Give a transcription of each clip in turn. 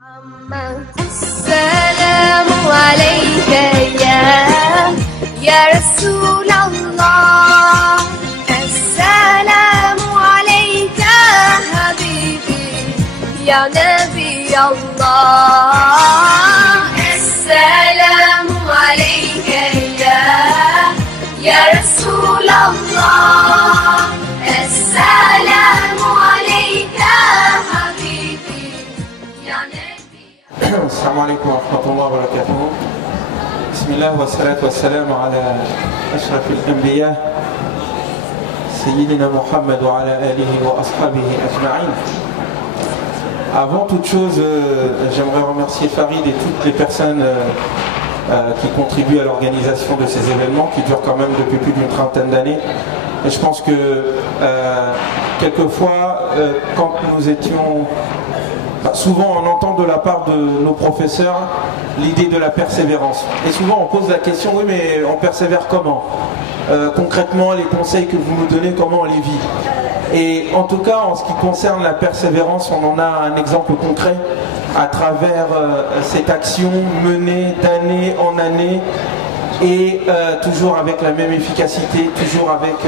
السلام عليك يا رسول الله السلام عليك حبيبي يا نبي الله السلام عليك يا رسول الله السلام عليك حبيبي يا نبي السلام عليكم ورحمة الله وبركاته. بسم الله والصلاة والسلام على أشرف الأنبياء سيدنا محمد وعلى آله وأصحابه أجمعين. Avant toute chose, j'aimerais remercier Farid et toutes les personnes qui contribuent à l'organisation de ces événements qui durent quand même depuis plus d'une trentaine d'années. Et je pense que quelquefois, quand nous étions... souvent on entend de la part de nos professeurs l'idée de la persévérance. Et souvent on pose la question, oui mais on persévère comment? Concrètement, les conseils que vous nous donnez, comment on les vit? Et en tout cas, en ce qui concerne la persévérance, on en a un exemple concret à travers cette action menée d'année en année et toujours avec la même efficacité, toujours avec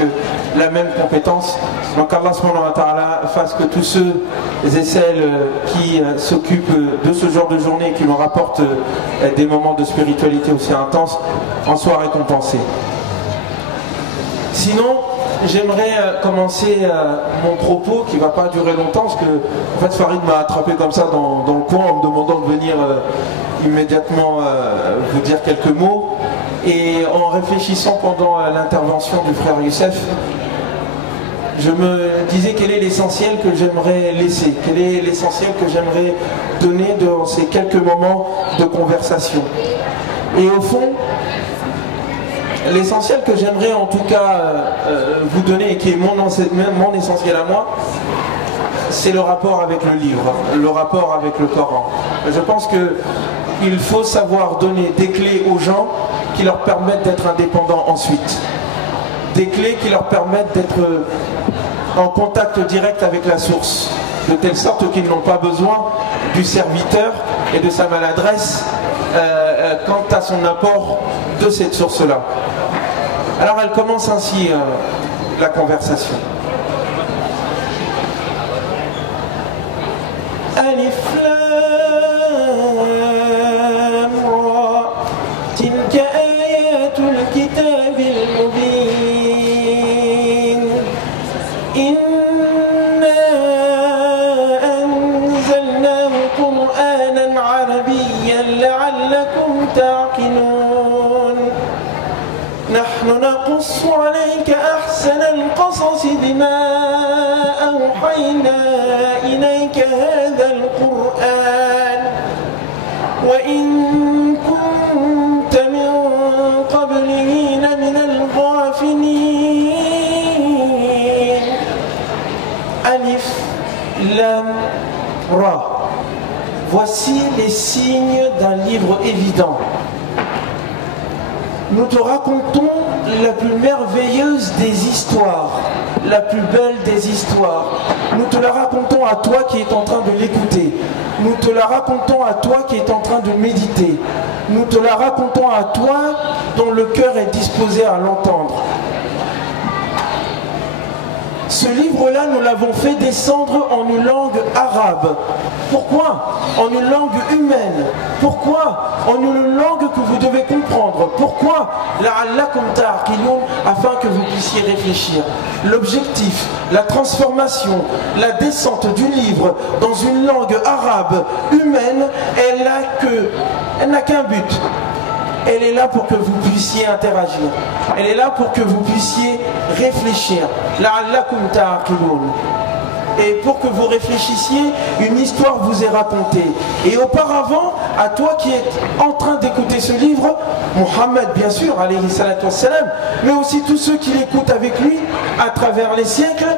la même compétence. Donc Allah subhanahu wa ta'ala fasse que tous ceux et celles qui s'occupent de ce genre de journée et qui nous rapportent des moments de spiritualité aussi intenses en soient récompensés. Sinon, j'aimerais commencer mon propos qui ne va pas durer longtemps parce que en fait Farid m'a attrapé comme ça dans le coin en me demandant de venir immédiatement vous dire quelques mots. Et en réfléchissant pendant l'intervention du frère Youssef, je me disais quel est l'essentiel que j'aimerais laisser, quel est l'essentiel que j'aimerais donner dans ces quelques moments de conversation. Et au fond, l'essentiel que j'aimerais en tout cas vous donner et qui est mon essentiel à moi, c'est le rapport avec le livre, le rapport avec le Coran. Je pense qu'il faut savoir donner des clés aux gens qui leur permettent d'être indépendants ensuite. Des clés qui leur permettent d'être en contact direct avec la source, de telle sorte qu'ils n'ont pas besoin du serviteur et de sa maladresse quant à son apport de cette source-là. Alors elle commence ainsi la conversation. Alif Lam Ra Tilka ayatul kitabil mubin Inna anzalnahu Qur'anan Arabiyyan la'allakum ta'qilun نحن نقص عليك أحسن القصص بما أوحينا إليك هذا القرآن وإن كنت من قبله لمن الغافلين Alif Lam Ra. Voici les signes d'un livre évident. Nous te racontons la plus merveilleuse des histoires, la plus belle des histoires. Nous te la racontons à toi qui es en train de l'écouter. Nous te la racontons à toi qui es en train de méditer. Nous te la racontons à toi dont le cœur est disposé à l'entendre. Ce livre-là, nous l'avons fait descendre en une langue arabe. Pourquoi? En une langue humaine. Pourquoi? En une langue que vous devez comprendre. Pourquoi? La'allakum ta'qilun, afin que vous puissiez réfléchir. L'objectif, la transformation, la descente du livre dans une langue arabe humaine, elle n'a qu'un but. Elle est là pour que vous puissiez interagir. Elle est là pour que vous puissiez réfléchir. La'allakum ta'qilun. Et pour que vous réfléchissiez, une histoire vous est racontée. Et auparavant, à toi qui es en train d'écouter ce livre, Mohammed bien sûr, alayhi salatu wassalam, mais aussi tous ceux qui l'écoutent avec lui à travers les siècles,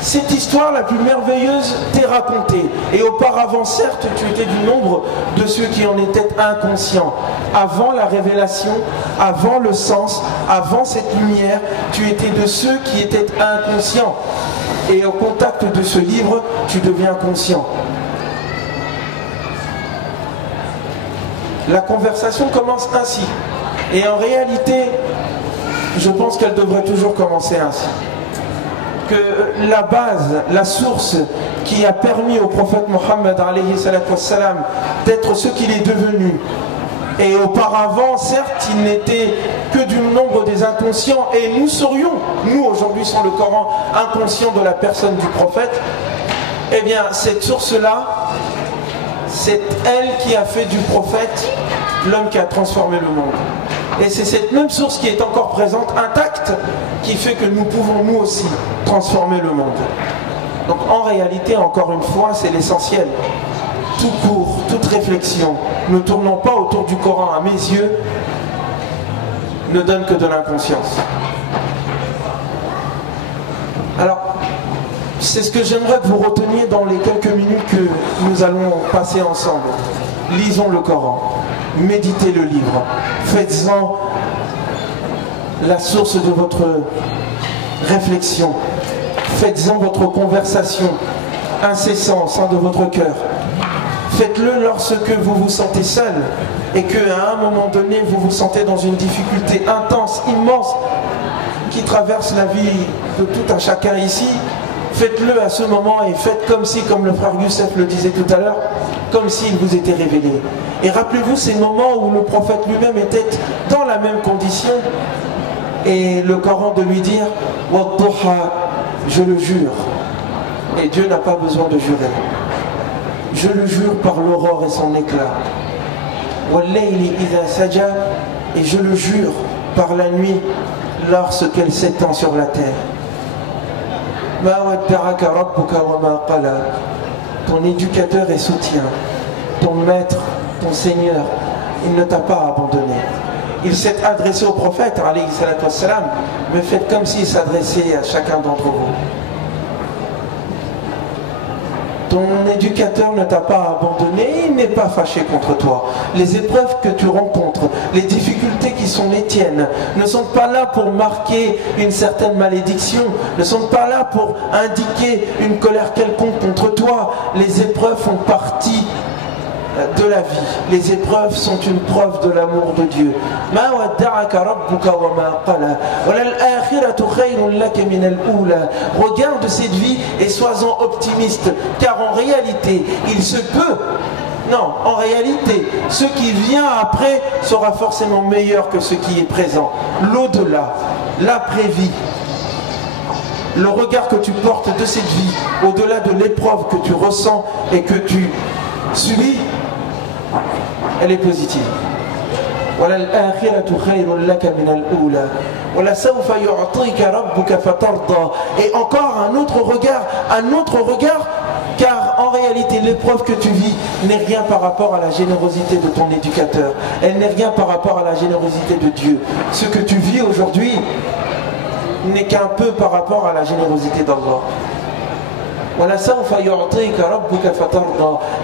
cette histoire la plus merveilleuse t'est racontée. Et auparavant, certes, tu étais du nombre de ceux qui en étaient inconscients. Avant la révélation, avant le sens, avant cette lumière, tu étais de ceux qui étaient inconscients. Et au contact de ce livre, tu deviens conscient. La conversation commence ainsi. Et en réalité, je pense qu'elle devrait toujours commencer ainsi. Que la base, la source qui a permis au prophète Mohammed alayhi salatu wassalam d'être ce qu'il est devenu, et auparavant, certes, il n'était que du nombre des inconscients, et nous serions, nous aujourd'hui sans le Coran, inconscients de la personne du prophète, eh bien, cette source-là, c'est elle qui a fait du prophète l'homme qui a transformé le monde. Et c'est cette même source qui est encore présente, intacte, qui fait que nous pouvons nous aussi transformer le monde. Donc en réalité, encore une fois, c'est l'essentiel. Tout court, toute réflexion, ne tournons pas autour du Coran à mes yeux, ne donne que de l'inconscience. Alors, c'est ce que j'aimerais que vous reteniez dans les quelques minutes que nous allons passer ensemble. Lisons le Coran, méditez le livre, faites-en la source de votre réflexion, faites-en votre conversation incessante au sein de votre cœur. Faites-le lorsque vous vous sentez seul et qu'à un moment donné vous vous sentez dans une difficulté intense, immense, qui traverse la vie de tout un chacun ici. Faites-le à ce moment et faites comme si, comme le frère Youssef le disait tout à l'heure, comme s'il vous était révélé. Et rappelez-vous ces moments où le prophète lui-même était dans la même condition et le Coran de lui dire « Wadduha » je le jure. Et Dieu n'a pas besoin de jurer. Je le jure par l'aurore et son éclat. « Wallayli idha saja » et je le jure par la nuit lorsqu'elle s'étend sur la terre. Ton éducateur et soutien, ton maître, ton Seigneur, il ne t'a pas abandonné. Il s'est adressé au prophète, alayhi salatu wassalam, mais faites comme s'il s'adressait à chacun d'entre vous. Ton éducateur ne t'a pas abandonné, il n'est pas fâché contre toi. Les épreuves que tu rencontres, les difficultés qui sont les tiennes, ne sont pas là pour marquer une certaine malédiction, ne sont pas là pour indiquer une colère quelconque contre toi. Les épreuves font partie de la vie. Les épreuves sont une preuve de l'amour de Dieu. Regarde cette vie et sois-en optimiste, car en réalité, il se peut, non, en réalité, ce qui vient après sera forcément meilleur que ce qui est présent. L'au-delà, l'après-vie, le regard que tu portes de cette vie, au-delà de l'épreuve que tu ressens et que tu subis, elle est positive. Et encore un autre regard, car en réalité l'épreuve que tu vis n'est rien par rapport à la générosité de ton éducateur, elle n'est rien par rapport à la générosité de Dieu. Ce que tu vis aujourd'hui n'est qu'un peu par rapport à la générosité d'Allah.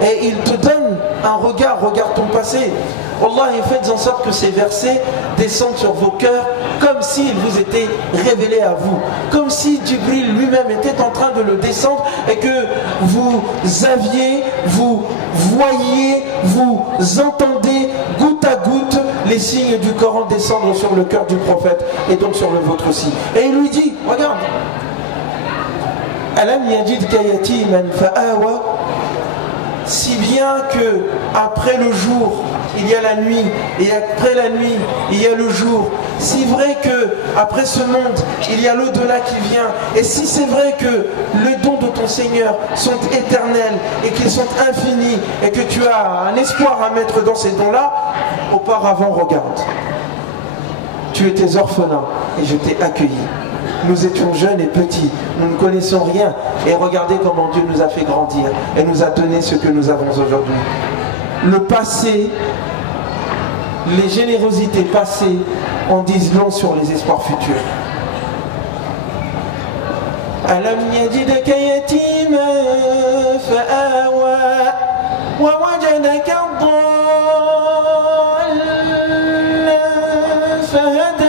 Et il te donne un regard, regarde ton passé. Wallah, et faites en sorte que ces versets descendent sur vos cœurs comme s'ils vous étaient révélés à vous, comme si Djibril lui-même était en train de le descendre et que vous aviez, vous voyez, vous entendez goutte à goutte les signes du Coran descendre sur le cœur du prophète et donc sur le vôtre aussi. Et il lui dit, regarde, Alam yajidka yatiman fa'awa, si bien que après le jour il y a la nuit et après la nuit il y a le jour, si vrai que après ce monde il y a l'au-delà qui vient, et si c'est vrai que les dons de ton Seigneur sont éternels et qu'ils sont infinis et que tu as un espoir à mettre dans ces dons-là, auparavant regarde, tu étais orphelin et je t'ai accueilli. Nous étions jeunes et petits, nous ne connaissions rien, et regardez comment Dieu nous a fait grandir et nous a donné ce que nous avons aujourd'hui. Le passé, les générosités passées en disent long sur les espoirs futurs. Alam yajidka yatiman fa'awa wa wajadaka dhallan fahada.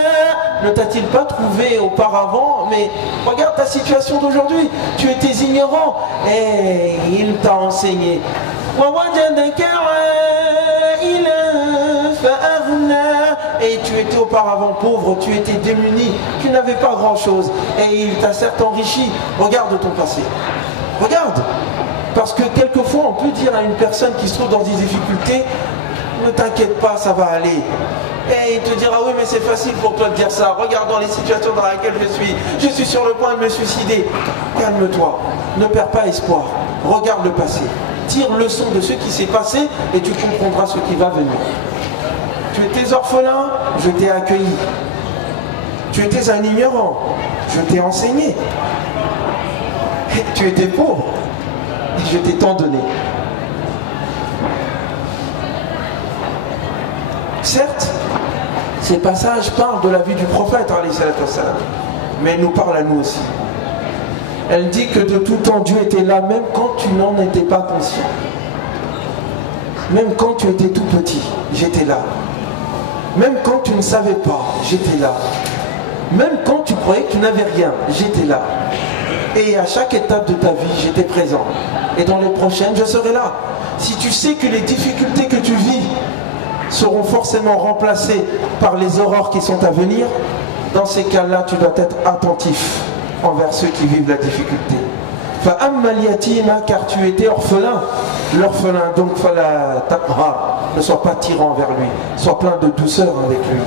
Ne t'a-t-il pas trouvé auparavant? Mais regarde ta situation d'aujourd'hui. Tu étais ignorant et il t'a enseigné. et tu étais auparavant pauvre, tu étais démuni, tu n'avais pas grand-chose, et il t'a certes enrichi. Regarde ton passé. Regarde. Parce que quelquefois, on peut dire à une personne qui se trouve dans des difficultés, ne t'inquiète pas, ça va aller. Et il te dira, oui, mais c'est facile pour toi de dire ça. Regarde dans les situations dans lesquelles je suis sur le point de me suicider. Calme-toi, ne perds pas espoir. Regarde le passé. Tire leçon de ce qui s'est passé et tu comprendras ce qui va venir. Tu étais orphelin, je t'ai accueilli. Tu étais un ignorant, je t'ai enseigné. Et tu étais pauvre, et je t'ai tant donné. Certes, ces passages parlent de la vie du prophète, mais elle nous parle à nous aussi. Elle dit que de tout temps Dieu était là, même quand tu n'en étais pas conscient. Même quand tu étais tout petit, j'étais là. Même quand tu ne savais pas, j'étais là. Même quand tu croyais que tu n'avais rien, j'étais là. Et à chaque étape de ta vie, j'étais présent. Et dans les prochaines, je serai là. Si tu sais que les difficultés que tu vis seront forcément remplacées par les aurores qui sont à venir, dans ces cas-là, tu dois être attentif envers ceux qui vivent la difficulté. Car tu étais orphelin. L'orphelin, donc, ne sois pas tyran envers lui. Sois plein de douceur avec lui.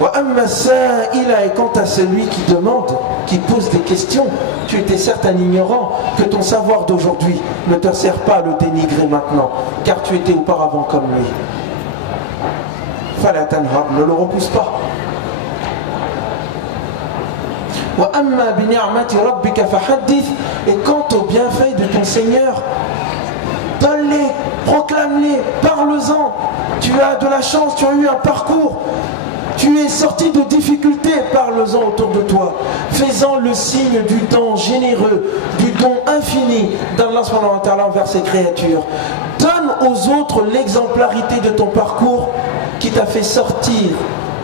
Et quant à celui qui demande, qui pose des questions, tu étais certes un ignorant, que ton savoir d'aujourd'hui ne te sert pas à le dénigrer maintenant, car tu étais auparavant comme lui. Ne le repousse pas. Et quant aux bienfaits de ton Seigneur, donne-les, proclame-les, parle-en. Tu as de la chance, tu as eu un parcours. Tu es sorti de difficultés, parle-en autour de toi. Fais-en le signe du don généreux, du don infini d'Allah subhanahu wa ta'ala envers ses créatures. Donne aux autres l'exemplarité de ton parcours qui t'a fait sortir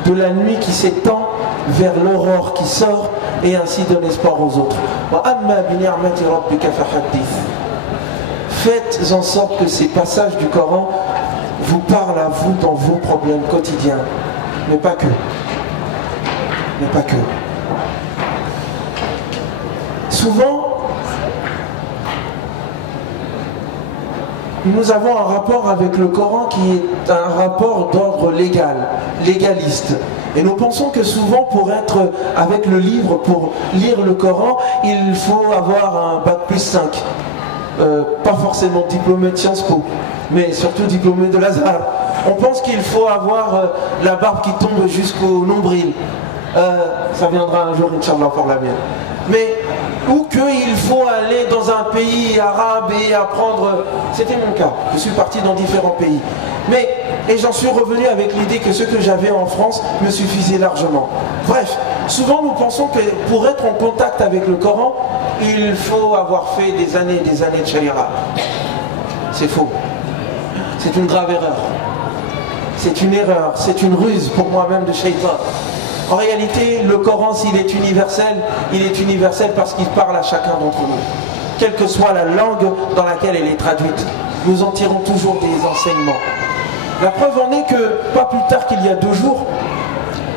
de la nuit qui s'étend vers l'aurore qui sort et ainsi donne espoir aux autres. Faites en sorte que ces passages du Coran vous parlent à vous dans vos problèmes quotidiens. Mais pas que. Mais pas que. Souvent, nous avons un rapport avec le Coran qui est un rapport d'ordre légal, légaliste. Et nous pensons que souvent pour être avec le livre, pour lire le Coran, il faut avoir un bac plus 5. Pas forcément diplômé de Sciences Po, mais surtout diplômé de l'Azhar. On pense qu'il faut avoir la barbe qui tombe jusqu'au nombril. Ça viendra un jour, Inch'Allah, pour la mienne. Mais, ou qu'il faut aller dans un pays arabe et apprendre... C'était mon cas, je suis parti dans différents pays. Et j'en suis revenu avec l'idée que ce que j'avais en France me suffisait largement. Bref, souvent nous pensons que pour être en contact avec le Coran, il faut avoir fait des années et des années de sharia. C'est faux. C'est une grave erreur. C'est une erreur, c'est une ruse pour moi-même de shaitan. En réalité, le Coran, s'il est universel parce qu'il parle à chacun d'entre nous. Quelle que soit la langue dans laquelle elle est traduite, nous en tirons toujours des enseignements. La preuve en est que, pas plus tard qu'il y a 2 jours,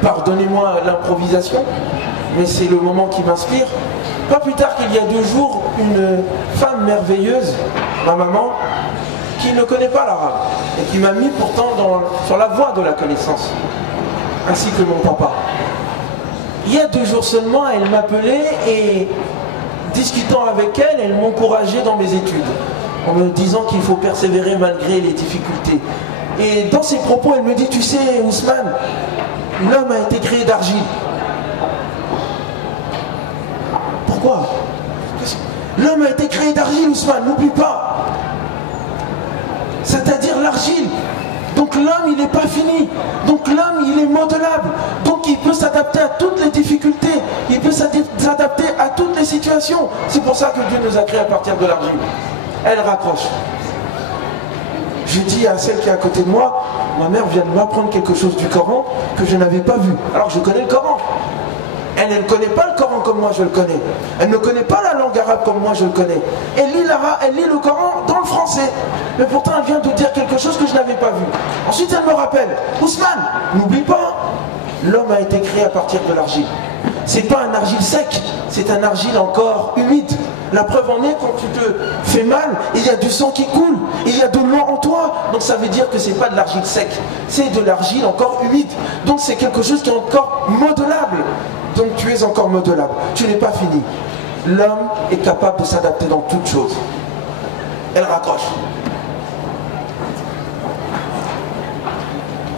pardonnez-moi l'improvisation, mais c'est le moment qui m'inspire, pas plus tard qu'il y a 2 jours, une femme merveilleuse, ma maman, qui ne connaît pas l'arabe, et qui m'a mis pourtant sur la voie de la connaissance, ainsi que mon papa. Il y a 2 jours seulement, elle m'appelait et, discutant avec elle, elle m'encourageait dans mes études, en me disant qu'il faut persévérer malgré les difficultés. Et dans ses propos, elle me dit, tu sais, Ousmane, l'homme a été créé d'argile. Pourquoi? L'homme a été créé d'argile, Ousmane, n'oublie pas. C'est-à-dire l'argile. Donc l'homme, il n'est pas fini. Donc l'homme, il est modelable. Donc il peut s'adapter à toutes les difficultés. Il peut s'adapter à toutes les situations. C'est pour ça que Dieu nous a créés à partir de l'argile. Elle raccroche. Je dis à celle qui est à côté de moi, ma mère vient de m'apprendre quelque chose du Coran que je n'avais pas vu. Alors je connais le Coran. Elle ne connaît pas le Coran comme moi je le connais. Elle ne connaît pas la langue arabe comme moi je le connais. Elle lit le Coran dans le français. Mais pourtant elle vient de dire quelque quelque chose que je n'avais pas vu. Ensuite, elle me rappelle, Ousmane, n'oublie pas, l'homme a été créé à partir de l'argile. C'est pas un argile sec, c'est un argile encore humide. La preuve en est, quand tu te fais mal, il y a du sang qui coule, il y a de l'eau en toi. Donc ça veut dire que c'est pas de l'argile sec, c'est de l'argile encore humide. Donc c'est quelque chose qui est encore modelable. Donc tu es encore modelable, tu n'es pas fini. L'homme est capable de s'adapter dans toutes choses. Elle raccroche.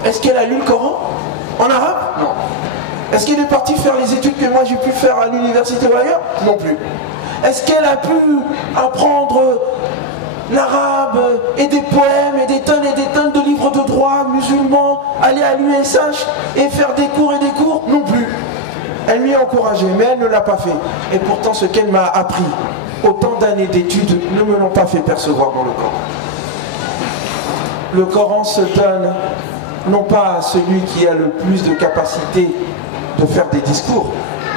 Est-ce qu'elle a lu le Coran en arabe? Non. Est-ce qu'elle est partie faire les études que moi j'ai pu faire à l'université ou ailleurs? Non plus. Est-ce qu'elle a pu apprendre l'arabe et des poèmes et des tonnes de livres de droit musulmans, aller à l'USH et faire des cours et des cours? Non plus. Elle m'y a encouragé, mais elle ne l'a pas fait. Et pourtant, ce qu'elle m'a appris, autant d'années d'études, ne me l'ont pas fait percevoir dans le Coran. Le Coran se donne non pas à celui qui a le plus de capacité de faire des discours,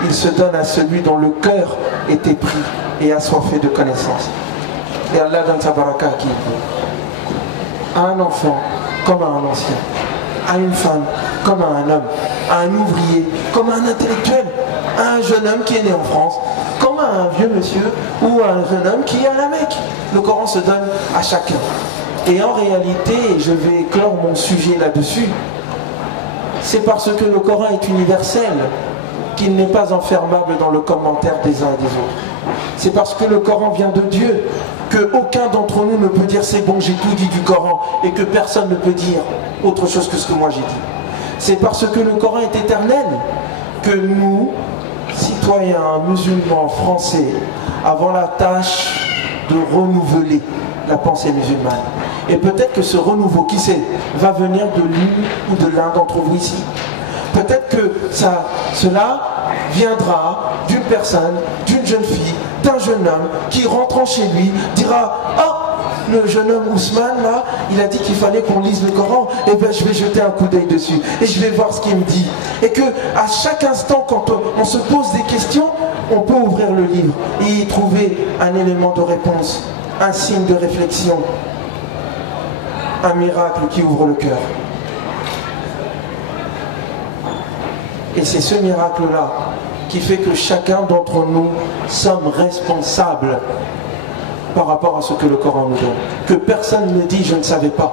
il se donne à celui dont le cœur est épris et assoiffé de connaissances. Et Allah donne sa baraka à qui il veut. À un enfant comme à un ancien, à une femme comme à un homme, à un ouvrier comme à un intellectuel, à un jeune homme qui est né en France, comme à un vieux monsieur ou à un jeune homme qui est à la Mecque. Le Coran se donne à chacun. Et en réalité, et je vais clore mon sujet là-dessus, c'est parce que le Coran est universel qu'il n'est pas enfermable dans le commentaire des uns et des autres. C'est parce que le Coran vient de Dieu qu'aucun d'entre nous ne peut dire c'est bon, j'ai tout dit du Coran, et que personne ne peut dire autre chose que ce que moi j'ai dit. C'est parce que le Coran est éternel que nous, citoyens musulmans français, avons la tâche de renouveler la pensée musulmane. Et peut-être que ce renouveau, qui sait, va venir de l'une ou de l'un d'entre vous ici. Peut-être que cela viendra d'une personne, d'une jeune fille, d'un jeune homme qui rentrant chez lui dira « Oh, le jeune homme Ousmane là, il a dit qu'il fallait qu'on lise le Coran, et bien je vais jeter un coup d'œil dessus et je vais voir ce qu'il me dit. » Et que à chaque instant, quand on se pose des questions, on peut ouvrir le livre et y trouver un élément de réponse, un signe de réflexion, un miracle qui ouvre le cœur. Et c'est ce miracle-là qui fait que chacun d'entre nous sommes responsables par rapport à ce que le Coran nous donne. Que personne ne dit « je ne savais pas ».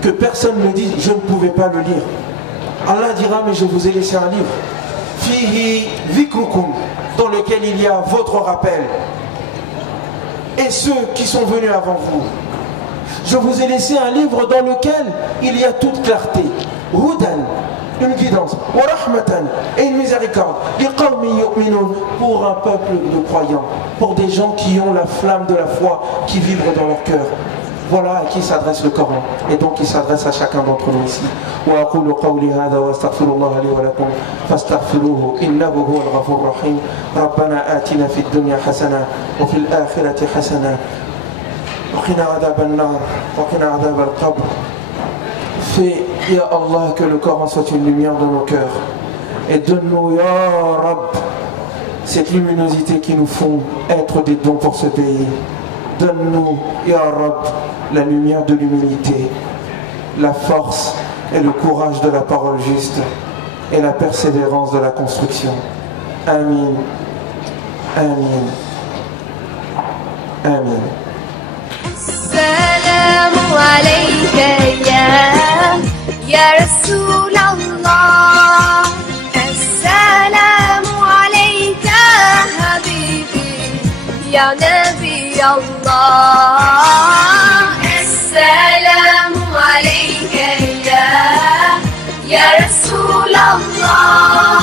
Que personne ne dise « je ne pouvais pas le lire ». Allah dira « mais je vous ai laissé un livre ». « Fihi vikrukum » dans lequel il y a votre rappel. Et ceux qui sont venus avant vous. Je vous ai laissé un livre dans lequel il y a toute clarté. Hudan, une guidance. Wa rahmatan, et une miséricorde. Pour un peuple de croyants. Pour des gens qui ont la flamme de la foi qui vibre dans leur cœur. Voilà à qui s'adresse le Coran. Et donc il s'adresse à chacun d'entre nous ici. وأقول قولي هذا وأستغفر الله لي ولكم فاستغفروه إنه هو الغفور الرحيم. ربنا آتنا في الدنيا حسنة وفي الآخرة حسنة وقنا عذاب النار وقنا عذاب القبر. Fais, Ya Allah, que le Coran soit une lumière dans nos cœurs. Et donne-nous, Ya Rab, cette luminosité qui nous font être des dons pour ce pays. Donne-nous, Ya Rab, la lumière de l'humilité, la force et le courage de la parole juste et la persévérance de la construction. Amin. Amin. Amin. السلام عليك يا رسول الله السلام عليك حبيبي يا نبي الله السلام عليك يا رسول الله